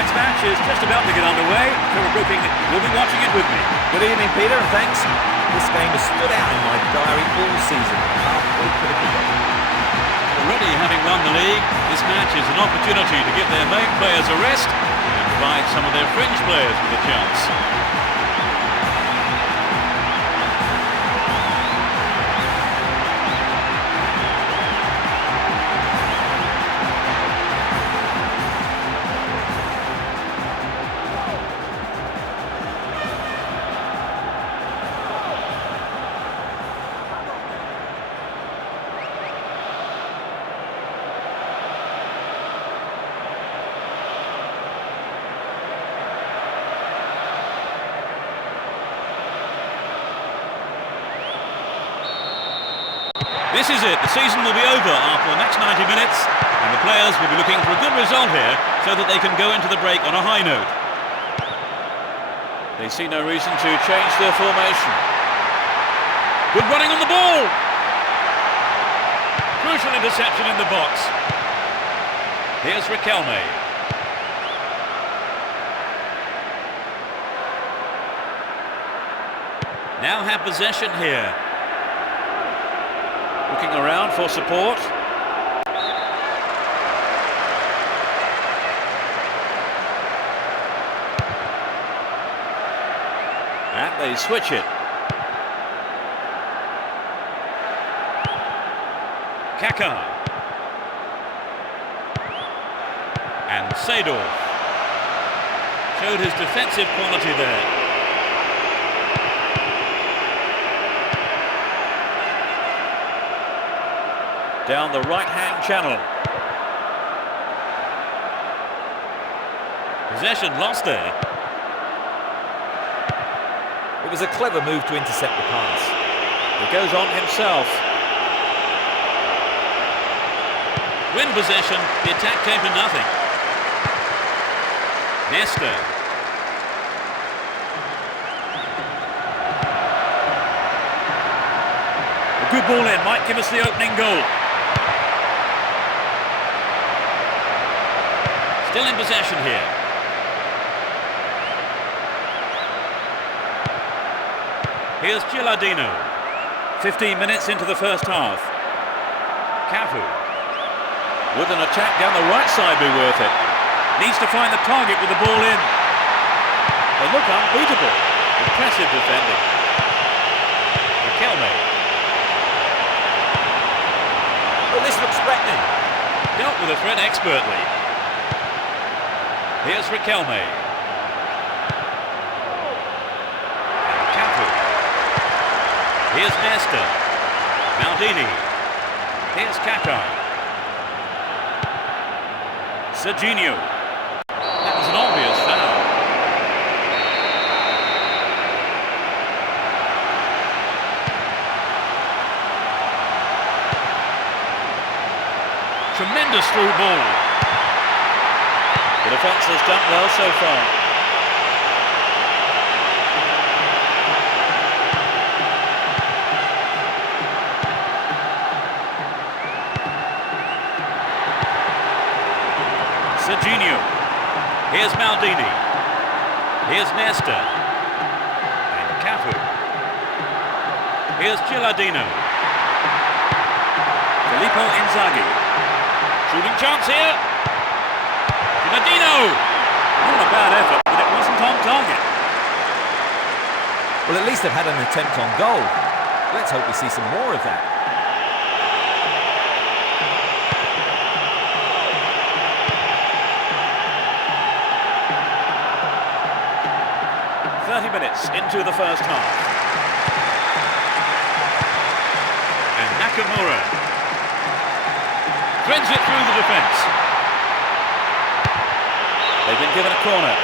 tonight's match is just about to get underway, so we're hoping you'll be watching it with me. Good evening, Peter, and thanks. This game has stood out in my diary all season. Can't wait for the kickoff. Already having won the league, this match is an opportunity to give their main players a rest and provide some of their fringe players with a chance. This is it. The season will be over after the next 90 minutes, and the players will be looking for a good result here so that they can go into the break on a high note. They see no reason to change their formation. Good running on the ball. Crucial interception in the box. Here's Riquelme. Now have possession here. Looking around for support. And they switch it. Kaká. And Seedorf. Showed his defensive quality there. Down the right-hand channel. Possession lost there. It was a clever move to intercept the pass. He goes on himself. Win possession, the attack came to nothing. Nesta. A good ball in, might give us the opening goal. Still in possession here. Here's Gilardino. 15 minutes into the first half. Cafu. Would an attack down the right side be worth it? Needs to find the target with the ball in. They look unbeatable. Impressive defending. Riquelme. Oh, this looks threatening. Dealt with the threat expertly. Here's Riquelme. And Cafu. Here's Nesta. Maldini. Here's Kaká. Serginho. That was an obvious foul. Tremendous through ball. The defence has done well so far. Serginho. Here's Maldini. Here's Nesta. And Cafu. Here's Gilardino. Filippo Inzaghi. Shooting chance here. Gilardino! Not a bad effort, but it wasn't on target. Well, at least they've had an attempt on goal. Let's hope we see some more of that. 30 minutes into the first half. And Nakamura threads it through the defence. They've been given a corner.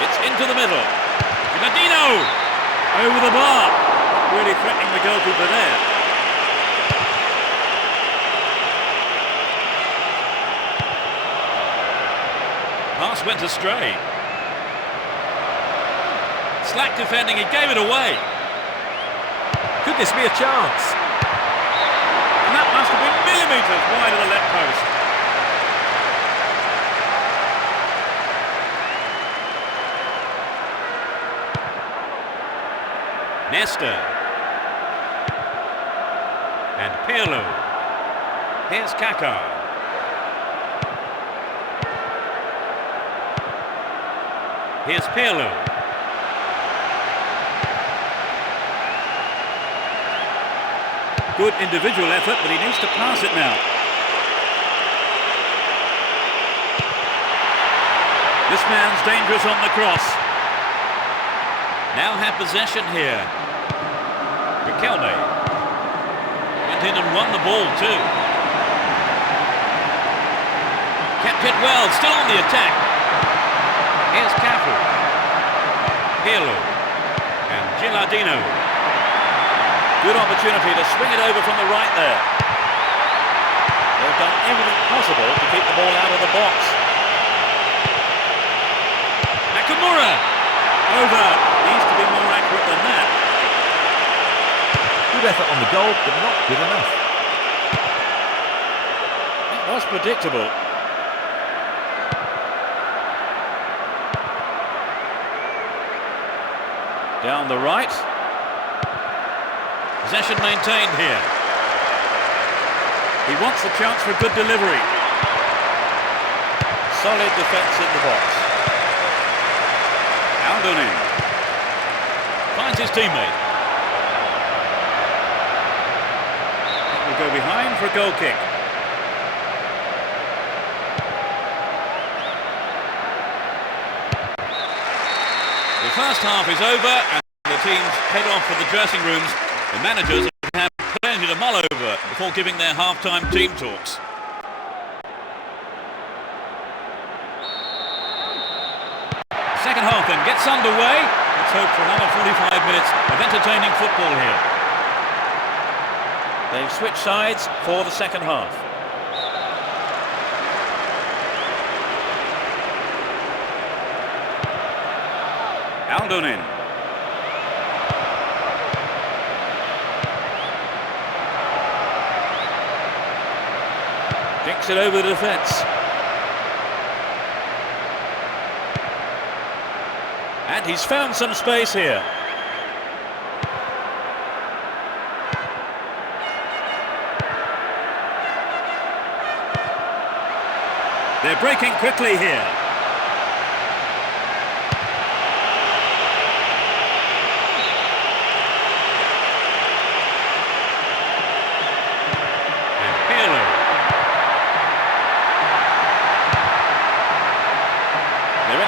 It's into the middle. Gilardino! Over the bar. Really threatening the goalkeeper there. Pass went astray. Slack defending, he gave it away. Could this be a chance? And that must have been millimetres wide of the left post. Nesta. And Pirlo. Here's Kaká. Here's Pirlo. Good individual effort, but he needs to pass it now. This man's dangerous on the cross. Now have possession here. Riquelme went in and won the ball too. Kept it well, still on the attack. Here's Cafu. Pirlo and Gilardino. Good opportunity to swing it over from the right there. They've done everything possible to keep the ball out of the box. Nakamura. Over. Needs to be more accurate than that. Good effort on the goal, but not good enough. That was predictable. Down the right. Possession maintained here. He wants the chance for a good delivery. Solid defence in the box. Aldoni finds his teammate. It will go behind for a goal kick. The first half is over and the teams head off for the dressing rooms. The managers have plenty to mull over before giving their half-time team talks. Second half then gets underway. Let's hope for another 45 minutes of entertaining football here. They've switched sides for the second half. Aldonin. Kicks it over the defence. And he's found some space here. They're breaking quickly here.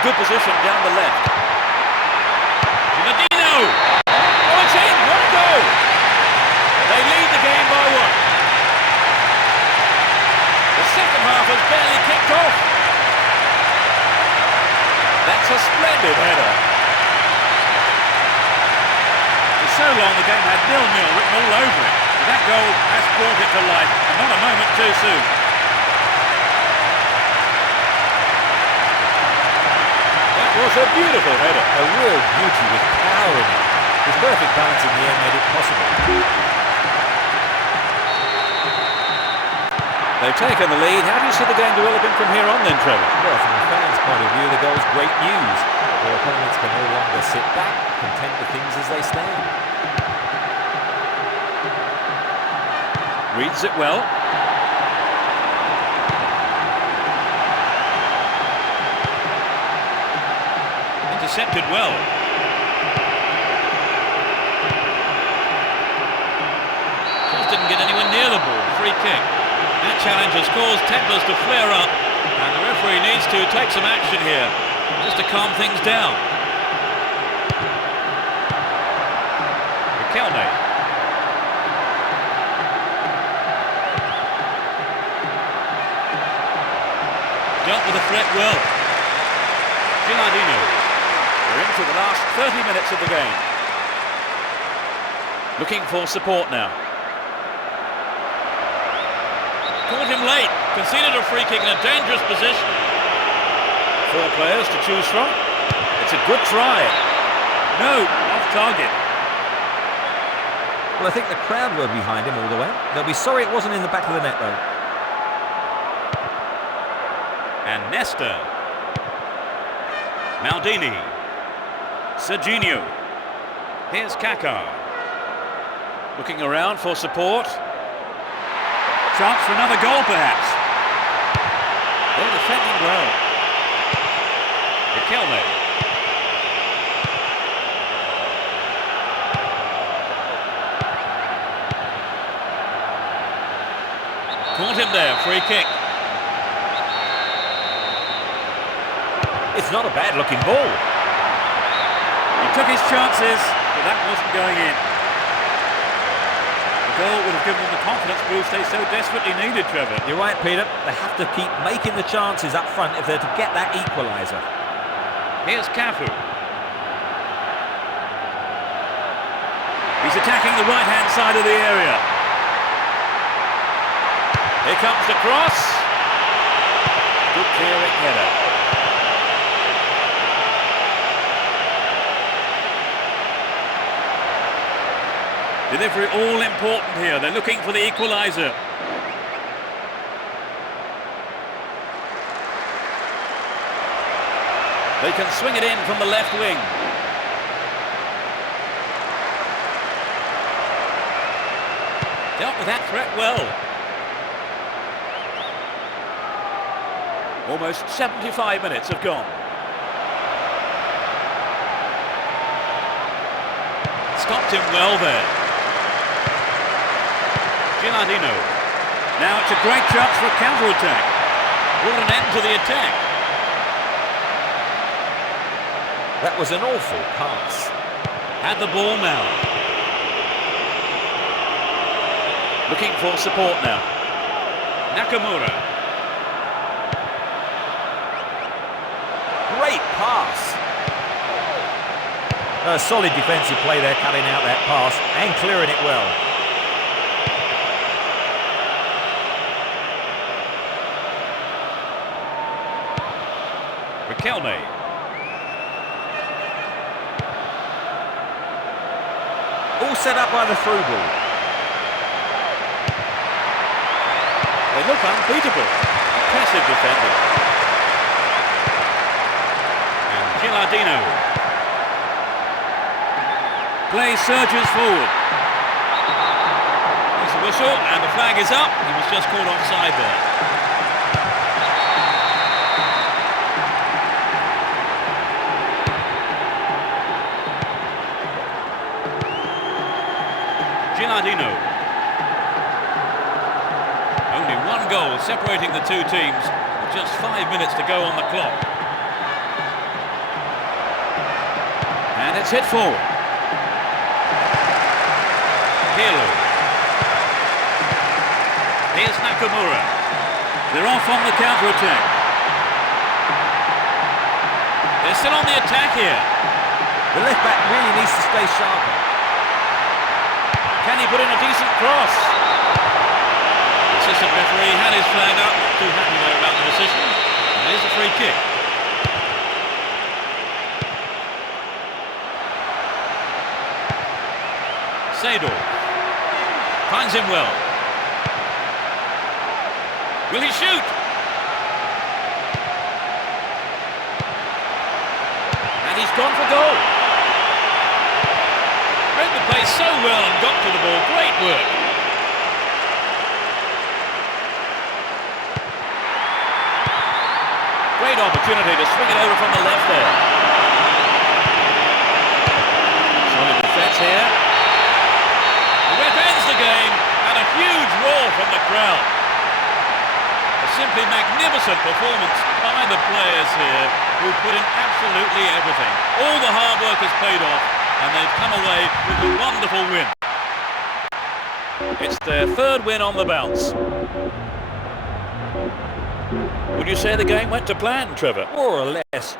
Good position down the left. Ginardino! Oh, it's in! What a goal! They lead the game by one. The second half has barely kicked off. That's a splendid header. For so long the game had 0-0 written all over it. But that goal has brought it to life, and not a moment too soon. It was a beautiful header, a real beauty with power in it. His perfect balance in the air made it possible. They've taken the lead. How do you see the game developing from here on then, Trevor? Well, from the fans' point of view, the goal's great news. Their opponents can no longer sit back, content with things as they stand. Reads it well. Intercepted well. Just didn't get anywhere near the ball. Free kick. That challenge has caused tempers to flare up, and the referee needs to take some action here, just to calm things down. Riquelme. Dealt with the threat well. Gilardino. We're into the last 30 minutes of the game. Looking for support now. Caught him late. Conceded a free kick in a dangerous position. 4 players to choose from. It's a good try. No, off target. Well, I think the crowd were behind him all the way. They'll be sorry it wasn't in the back of the net, though. And Nesta. Maldini. Serginho. Here's Kaká. Looking around for support. Chance for another goal, perhaps. They're defending well. Riquelme. Caught him there, free kick. It's not a bad-looking ball. He took his chances, but that wasn't going in. The goal would have given them the confidence boost they so desperately needed, Trevor. You're right, Peter. They have to keep making the chances up front if they're to get that equaliser. Here's Cafu. He's attacking the right-hand side of the area. Here comes the cross. Good clearing header. Delivery all important here. They're looking for the equaliser. They can swing it in from the left wing. Dealt with that threat well. Almost 75 minutes have gone. Stopped him well there. Gilardino. Now it's a great chance for a counter-attack. Brought an end to the attack. That was an awful pass. Had the ball now. Looking for support now. Nakamura. Great pass. A solid defensive play there, cutting out that pass and clearing it well. Riquelme. All set up by the through ball. They look unbeatable. Impressive defending. And Gilardino. Play surges forward. There's the whistle and the flag is up. He was just caught offside there. Gilardino. Only one goal separating the two teams with just 5 minutes to go on the clock. And it's hit forward. Pirlo. Here's Nakamura. They're off on the counter-attack. They're still on the attack here. The left back really needs to stay sharper. Can he put in a decent cross? The assistant referee had his flag up, not too happy there about the decision. And there's a free kick. Série finds him well. Will he shoot? And he's gone for goal. Read the play so well and got to the ball. Great work. Great opportunity to swing it over from the left there. Solid defence here. The ref ends the game and a huge roar from the crowd. A simply magnificent performance by the players here who put in absolutely everything. All the hard work has paid off and they've come away with a wonderful win. It's their third win on the bounce. Would you say the game went to plan, Trevor? More or less.